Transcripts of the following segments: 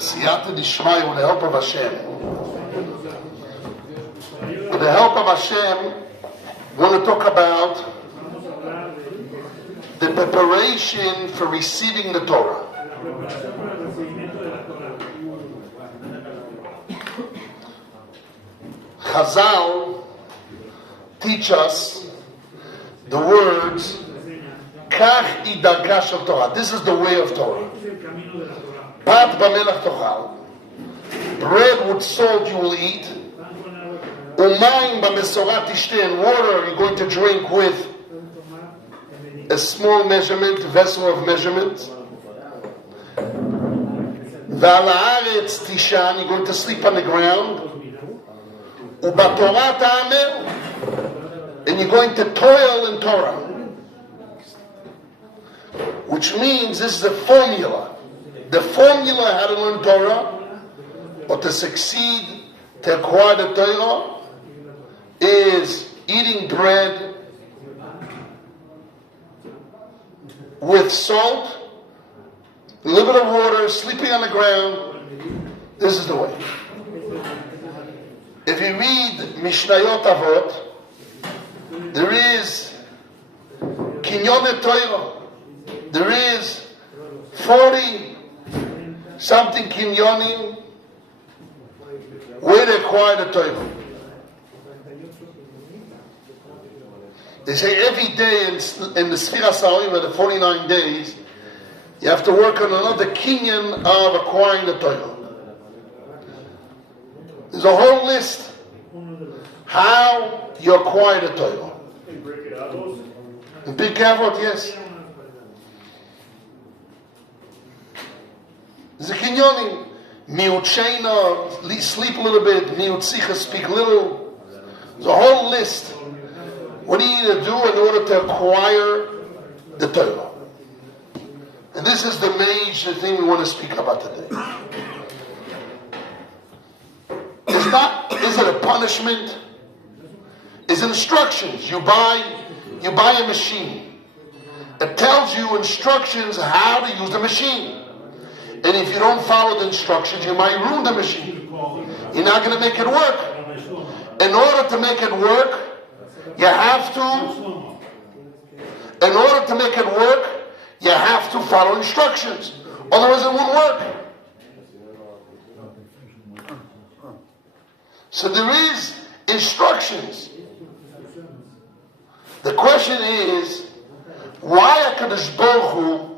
Siyata Dishmaya, with the help of Hashem. With the help of Hashem, we want to talk about the preparation for receiving the Torah. Chazal teach us the words Kach idarga shel Torah. This is the way of Torah. Pat b'melach tochal. Bread with salt you will eat. Umayim b'mesorah tishteh, and water you're going to drink with a small measurement, vessel of measurement. V'al haaretz tishan, you're going to sleep on the ground. U'batorah ta'amel, and you're going to toil in Torah. Which means this is a formula. The formula how to learn Torah, or to succeed, to acquire the Torah, is eating bread with salt, a little bit of water, sleeping on the ground. This is the way. If you read Mishnayot Avot, there is Kinyonet Torah. There is 40 something kinyonim where they acquire the Torah. They say every day in the Sfiras HaOyim, the 49 days, you have to work on another kinyan of acquiring the Torah. There's a whole list how you acquire the Torah. In Big Kavod, yes. There's a kinyonim. Miut sheina, sleep a little bit. Miut sicha, speak little. There's a whole list. What do you need to do in order to acquire the Torah? And this is the major thing we want to speak about today. Is it a punishment? It's instructions. You buy a machine. It tells you instructions how to use the machine. And if you don't follow the instructions, you might ruin the machine. You're not going to make it work. In order to make it work, you have to follow instructions. Otherwise it won't work. So there is instructions. The question is, why HaKadosh Baruch Hu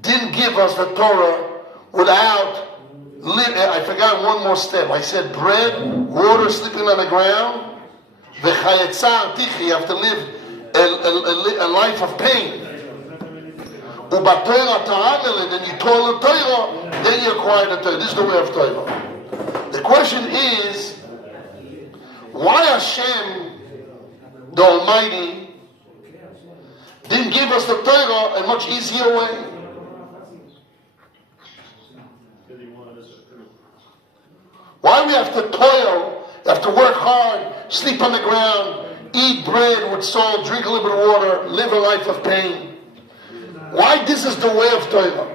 didn't give us the Torah without I forgot one more step. I said bread, water, sleeping on the ground. V'chayetzar tichi, you have to live a life of pain. U'batorah ta'amel, and then you toil the Torah, then you acquire the Torah. This is the way of Torah. The question is, why Hashem, the Almighty, didn't give us the Torah a much easier way? Why we have to toil, have to work hard, sleep on the ground, eat bread with salt, drink a little bit of water, live a life of pain? Why this is the way of Torah?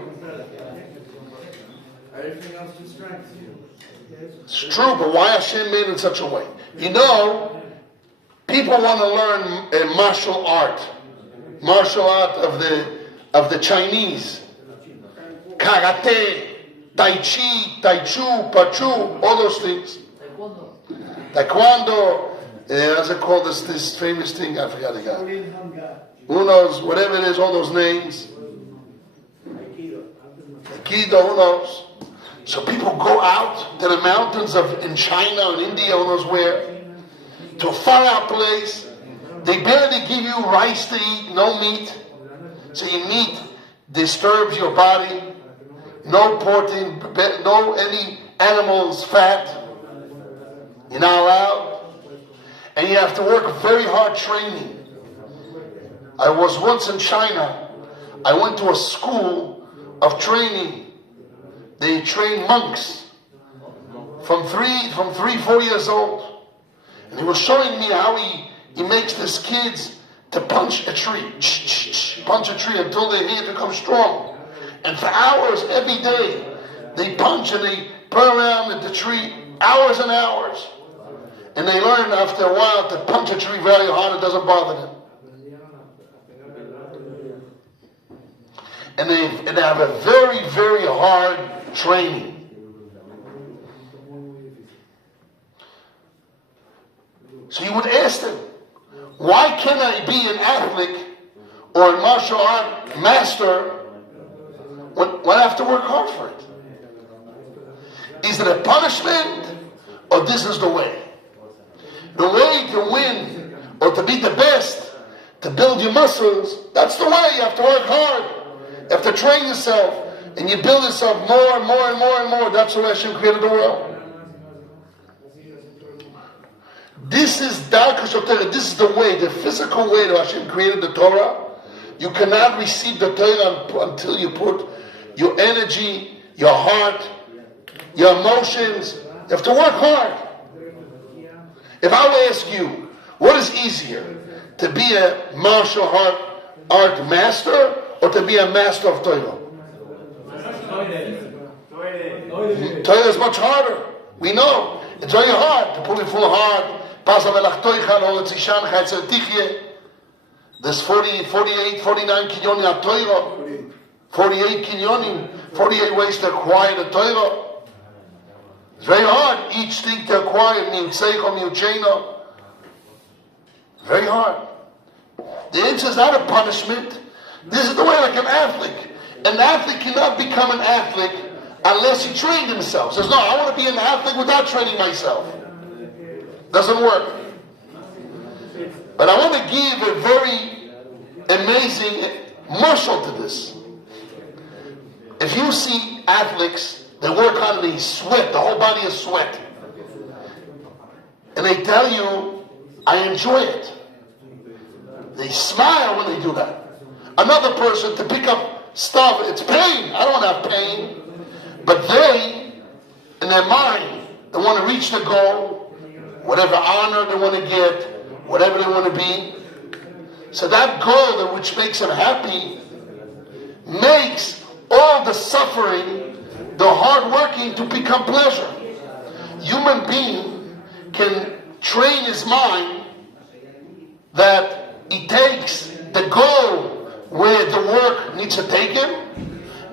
Everything else distracts you. It's true, but why Hashem made it in such a way? You know, people want to learn a martial art of the Chinese, karate, tai chi, tai chu, pachu, all those things. Taekwondo, how's it called? This famous thing, I forgot the guy. Who knows? Whatever it is, all those names. Aikido, who knows? So people go out to the mountains in China and India, who knows where, to a far out place. They barely give you rice to eat, no meat. So your meat disturbs your body. No protein, no any animals fat. You're not allowed. And you have to work very hard training. I was once in China. I went to a school of training. They train monks from 4 years old. And he was showing me how he makes his kids to punch a tree. Punch a tree until their hand becomes strong. And for hours every day, they punch and they put around at the tree, hours and hours. And they learn after a while to punch a tree very hard, it doesn't bother them. And they have a very, very hard training. So you would ask them, why can't I be an athlete or a martial art master when I have to work hard for it? Is it a punishment or this is the way? The way to win or to be the best, to build your muscles, that's the way. You have to work hard. You have to train yourself. And you build yourself more and more and more and more. That's the way Hashem created the world. This is Darka Torah. This is the way, the physical way that Hashem created the Torah. You cannot receive the Torah until you put your energy, your heart, your emotions. You have to work hard. If I would ask you, what is easier, to be a martial art master or to be a master of Torah? Torah is much harder. We know. It's very hard to put it full hard. There's 48, 49 kinyonim at Torah. 48 kinyonim, 48 ways to acquire the Torah. It's very hard, each thing to acquire, miutzeicho, miucheino. Very hard. The answer is not a punishment. This is the way like an athlete. An athlete cannot become an athlete unless he trained himself. Says, no, I want to be an athlete without training myself. Doesn't work. But I want to give a very amazing marshal to this. If you see athletes, they work hard and they sweat, the whole body is sweat. And they tell you, I enjoy it. They smile when they do that. Another person, to pick up stuff, it's pain. I don't want to have pain. But they, in their mind, they want to reach the goal, whatever honor they want to get, whatever they want to be. So that goal, which makes them happy, makes all the suffering, the hard working, to become pleasure. Human being can train his mind that he takes the goal where the work needs to take him,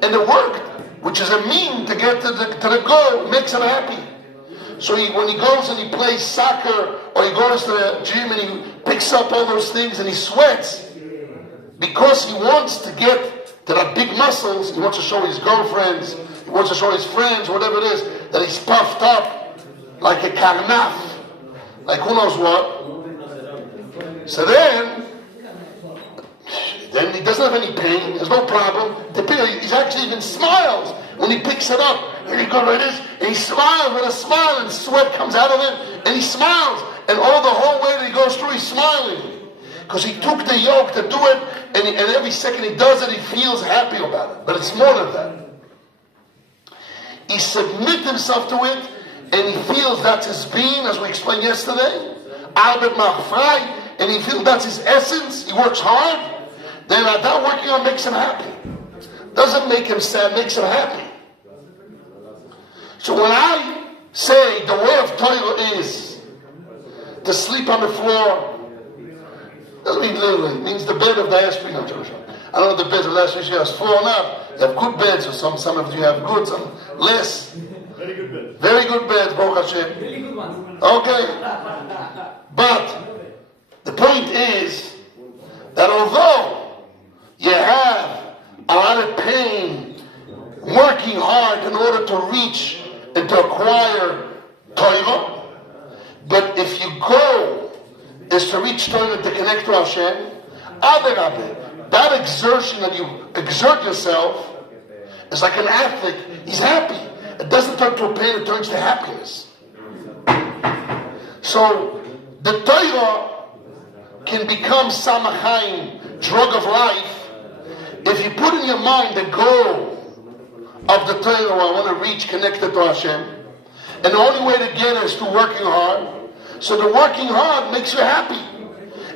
and the work, which is a mean to get to the goal, makes him happy. So when he goes and he plays soccer, or he goes to the gym and he picks up all those things and he sweats, because he wants to get to the big muscles, he wants to show his girlfriends, he wants to show his friends, whatever it is, that he's puffed up like a karnaf, like who knows what. So then he doesn't have any pain, there's no problem. He actually even smiles when he picks it up. And he goes like this, and he smiles with a smile, and sweat comes out of him, and he smiles. And all the whole way that he goes through, he's smiling. Because he took the yoke to do it, and every second he does it, he feels happy about it. But it's more than that. He submits himself to it, and he feels that's his being, as we explained yesterday. Albert Machfrei, and he feels that's his essence. He works hard. Then that working on makes him happy. Doesn't make him sad, makes him happy. So when I say the way of Torah is to sleep on the floor, doesn't mean literally, it means the bed of the aspirin of Jerusalem. I don't know if the bed of the aspirin has fallen up. You have good beds, or some of you have good, some less. Very good beds. Very good beds, Baruch Hashem. Very good ones. Okay. But the point is that although you have a lot of pain working hard in order to reach and to acquire Torah, but if your goal is to reach Torah, to connect to Hashem, that exertion that you exert yourself is like an athlete. He's happy. It doesn't turn to a pain, it turns to happiness. So the Torah can become Samachayim, drug of life, if you put in your mind the goal of the Torah, I want to reach connected to Hashem, And the only way to get it is through working hard. So the working hard makes you happy.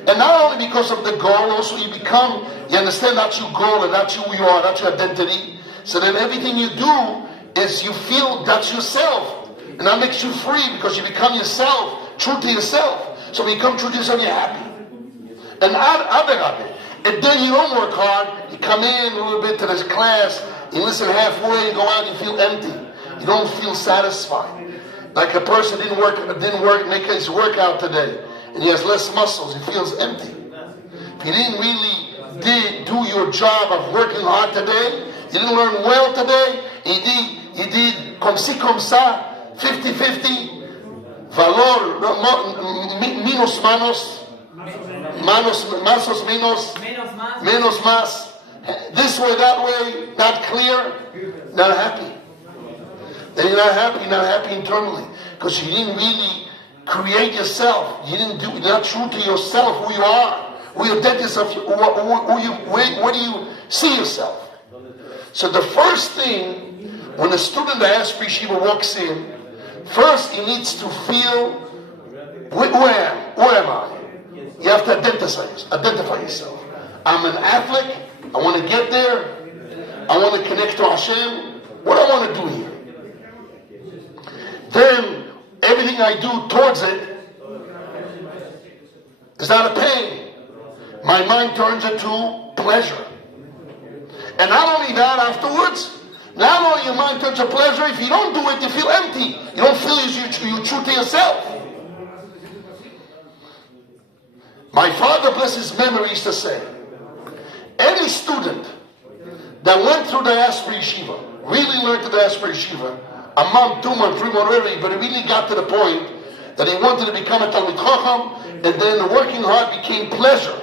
And not only because of the goal, also you understand that's your goal and that's who you are, that's your identity. So then everything you do is you feel that's yourself. And that makes you free because you become yourself, true to yourself. So when you become true to yourself, you're happy. And and then you don't work hard, you come in a little bit to this class, you listen halfway, you go out, you feel empty. You don't feel satisfied. Like a person didn't make his workout today, and he has less muscles, he feels empty. If you didn't really do your job of working hard today, you didn't learn well today, you did comme ci comme ça, 50-50, valor, minus manos, menos mas, this way, that way, not clear, not happy. Then you're not happy internally, because you didn't really create yourself. You're not true to yourself, who you are, who you identify yourself, where do you see yourself? So the first thing, when a student of Rosh Yeshiva walks in, first he needs to feel, who am I? You have to identify yourself. I'm an athlete. I want to get there. I want to connect to Hashem. What do I want to do here? Then everything I do towards it is not a pain. My mind turns into pleasure. And not only that, afterwards, not only your mind turns to pleasure, if you don't do it, you feel empty. You don't feel you're true to yourself. My father, bless his memory, used to say, any student that went through the Rosh Yeshiva, really learned to the Rosh Yeshiva, a month, 2 months, 3 months, really, but he really got to the point that he wanted to become a Talmid Chacham, and then working hard became pleasure.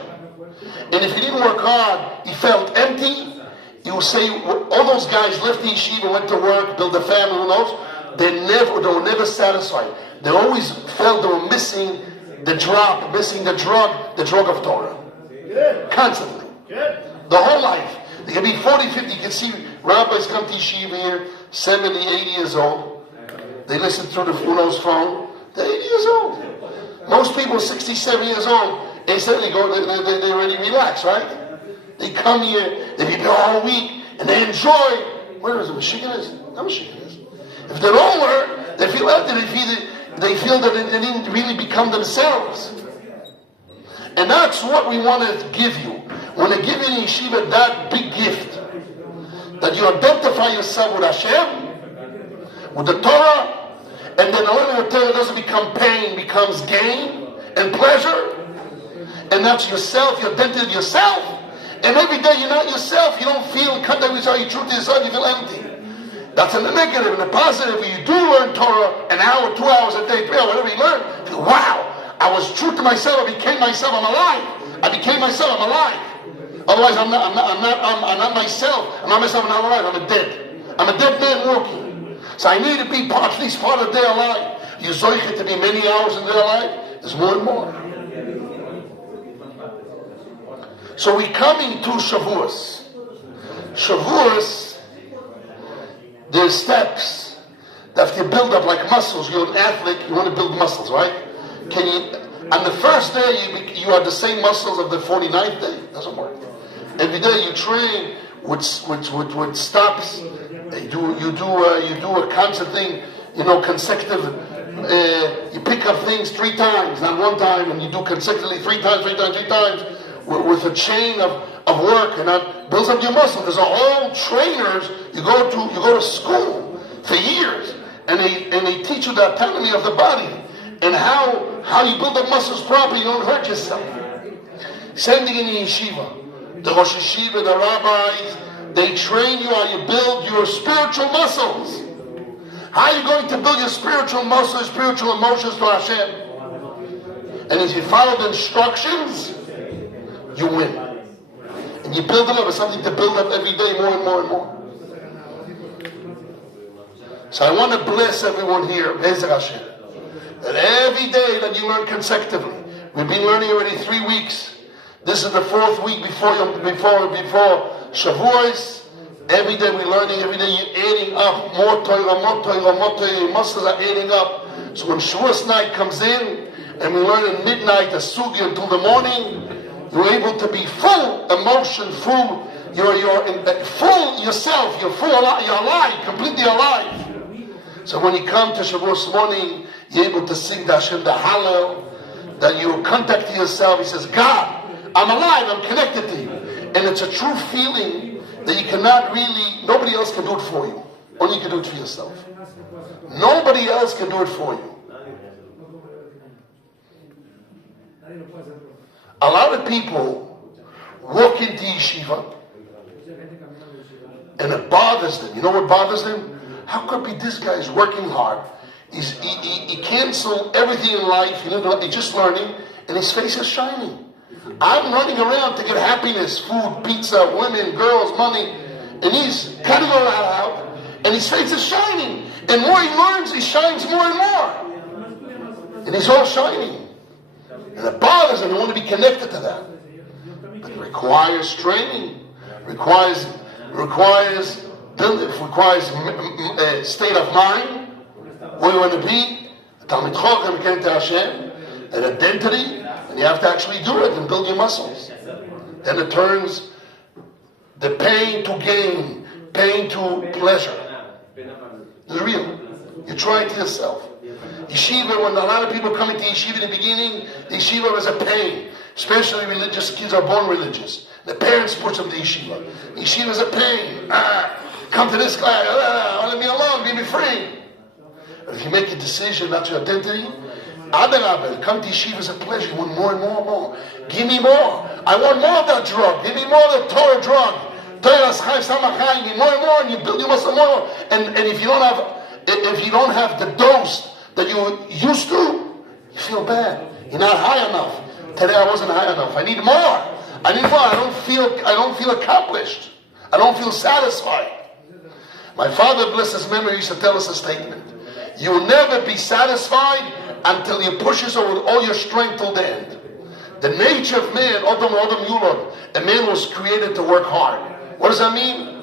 And if he didn't work hard, he felt empty. He would say, all those guys left the yeshiva, went to work, built a family, who knows? They were never satisfied. They always felt they were missing the drug of Torah. Good. Constantly. Good. The whole life. They can be 40, 50. You can see rabbis come to yeshiva here, 70, 80 years old. They listen through the Uno's phone. They're 80 years old. Most people are 67 years old. They suddenly go, they already relax, right? They come here, they be there all week, and they enjoy. Where is it? Michigan is? Not Michigan is. If they don't learn, they feel empty. They feel that they didn't really become themselves. And that's what we want to give you. We want to give you in yeshiva that big gift. That you identify yourself with Hashem, with the Torah, and then the learning of Torah doesn't become pain, becomes gain and pleasure. And that's yourself, you identify yourself. And every day you're not yourself, you don't feel contact with yourself, you truth to yourself, you feel empty. That's in the negative. In the positive, when you do learn Torah, an hour, 2 hours a day, 3 hours, whatever you learn, you feel, wow, I was true to myself, I became myself, I'm alive. I became myself, I'm alive. Otherwise, I'm not myself. I'm not myself, I'm not alive, I'm a dead man walking. So I need to be at least part of their life. You zoich to be many hours in their life, there's more and more. So we're coming to Shavuos. Shavuos, there's steps that if you build up like muscles, you're an athlete, you want to build muscles, right? On the first day, you have the same muscles of the 49th day. It doesn't work. Every day you train with stops. You do a constant thing, consecutive. You pick up things 3 times, not 1 time, and you do consecutively 3 times, with a chain of work, and that builds up your muscle. There's a whole trainers. You go to school for years, and they teach you the autonomy of the body and how you build up muscles properly. You don't hurt yourself. Same thing in the yeshiva. The Rosh Yeshiva, the rabbis, they train you how you build your spiritual muscles. How are you going to build your spiritual muscles, spiritual emotions to Hashem? And if you follow the instructions, you win. And you build it up. It's something to build up every day more and more and more. So I want to bless everyone here, Be'ezer Hashem, that every day that you learn consecutively. We've been learning already 3 weeks. This is the 4th week before Shavuos. Every day we're learning, every day you're adding up. More Torah, more Torah, more Torah. Your muscles are adding up. So when Shavuos night comes in, and we learn at midnight the sugi until the morning, you're able to be full emotion, full, you're full yourself, you're full, you're alive, completely alive. So when you come to Shavuos morning, you're able to sing the Hashem, the Hallel, that you contact yourself. He says, God, I'm alive, I'm connected to you. And it's a true feeling that you cannot really, nobody else can do it for you. Only you can do it for yourself. Nobody else can do it for you. A lot of people walk into yeshiva and it bothers them. You know what bothers them? How could be this guy is working hard? He canceled everything in life. He's just learning, and his face is shining. I'm running around to get happiness, food, pizza, women, girls, money, and he's cutting all that out, and his face is shining. And more he learns, he shines more and more. And he's all shining. And it bothers him. They want to be connected to that. But it requires training. Requires a state of mind. Where you want to be. Talmid Chacham, connected to Hashem. An identity. And you have to actually do it and build your muscles. Then it turns the pain to gain. Pain to pleasure. It's real. You try it to yourself. Yeshiva, when a lot of people come into yeshiva in the beginning, the yeshiva was a pain. Especially religious kids are born religious. The parents push them to yeshiva. Yeshiva is a pain. Come to this class. Let me alone. Leave me free. But if you make a decision, that's your identity. Come to yeshiva is a pleasure. You want more and more and more. Give me more. I want more of that drug. Give me more of the Torah drug. Give me more and more, and you build your muscle more. And if you don't have the dose that you used to, you feel bad. You're not high enough. Today I wasn't high enough. I need more. I need more. I don't feel accomplished. I don't feel satisfied. My father, bless his memory, used to tell us a statement. You will never be satisfied until you push yourself with all your strength till the end. The nature of man, Adam Yulad, a man was created to work hard. What does that mean?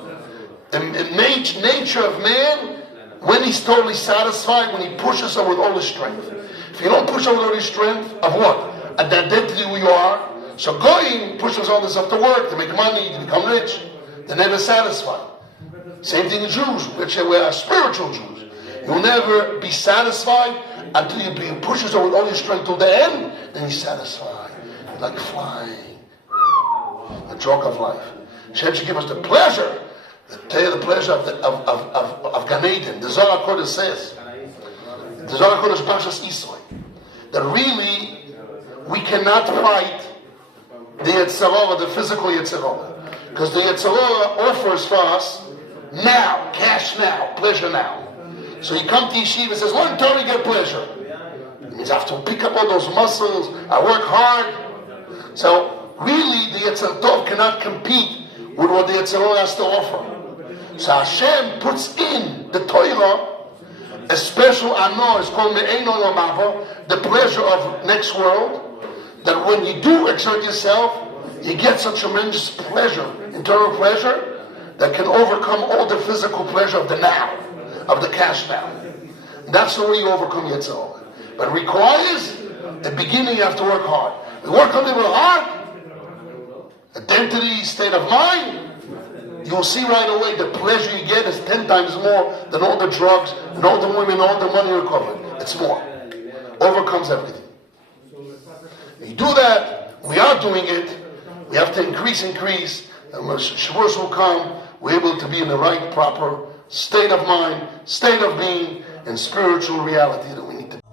The nature of man, when he's totally satisfied, when he pushes himself with all his strength. If you don't push himself with all his strength, of what? An identity who you are. So Goyim pushes all this up to work, to make money, to become rich. They're never satisfied. Same thing with Jews, which we are spiritual Jews. You'll never be satisfied until you push yourself with all your strength till the end, then you're satisfied. Like flying. The joke of life. Hashem should give us the pleasure. The pleasure of Gan Eden. The Zohar Kodesh says, the Zohar Kodesh Parshas Yisro, that really we cannot fight the Yetzer Hara, the physical Yetzer Hara, because the Yetzer Hara offers for us now, cash now, pleasure now. So you come to yeshiva and says, learn Torah, get pleasure. It means I have to pick up all those muscles. I work hard. So really, the Yetzer Tov cannot compete with what the Yetzer Hara has to offer. So Hashem puts in the Torah a special ano, it's called Me'eno Yomavo, the pleasure of next world, that when you do exert yourself, you get such tremendous pleasure, internal pleasure, that can overcome all the physical pleasure of the now, of the cash now. That's the way you overcome Yetzer Hara. But it requires, at the beginning you have to work hard. You work on it with heart, identity, state of mind, you'll see right away the pleasure you get is 10 times more than all the drugs and all the women, all the money recovered. It's more. Overcomes everything. You do that, we are doing it, we have to increase, and when Shavuos will come, we're able to be in the right, proper state of mind, state of being, and spiritual reality that we need to be.